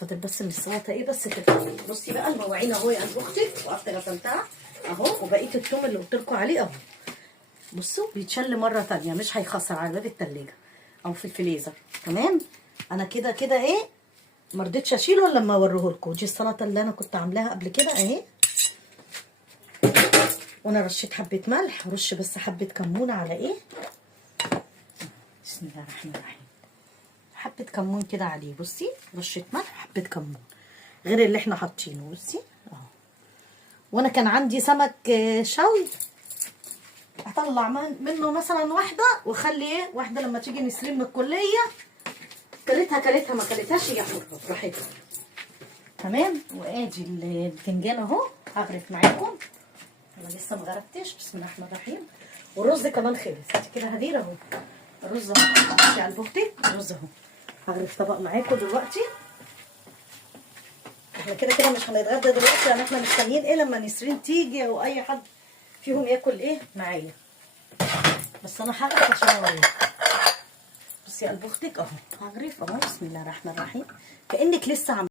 فاضل بس من السلطه ايه بس كده. بصي بقى المواعين اهو يا قلب اختي، وقفت غسلتها اهو، وبقيه التوم اللي قلت لكم عليه اهو. بصوا بيتشل مره ثانيه، مش هيخسر على باب التلاجة او في الفريزر. تمام. انا كده كده ايه ما رضيتش اشيله الا لما اوريه لكم. دي السلطه اللي انا كنت عاملاها قبل كده اهي. وانا رشيت حبه ملح، ورش بس حبه كمون على ايه. بسم الله الرحمن الرحيم. حبه كمون كده عليه، بصي رشه ملح وحبه كمون غير اللي احنا حاطينه. بصي اهو. وانا كان عندي سمك شوي، اطلع منه مثلا واحده واخلي ايه واحده لما تيجي نسرين من الكليه كلتها ما كلتهاش هي حره براحتها. تمام. وادي البتنجان اهو هغرف معاكم. انا لسه ما غرفتش. بسم الله الرحمن الرحيم. والرز كمان خلص. انت كده هدير اهو الرز اهو. بصي على البوفتي الرز اهو. هغرف طبق معاكم دلوقتي. احنا كده كده مش هنتغدى دلوقتي لان احنا مستنيين ايه لما نسرين تيجي او اي حد فيهم ياكل ايه معايا. بس انا هغرف عشان اوريكم. بصي يا قلب اختك اهو هغرف اهو. بسم الله الرحمن الرحيم. كانك لسه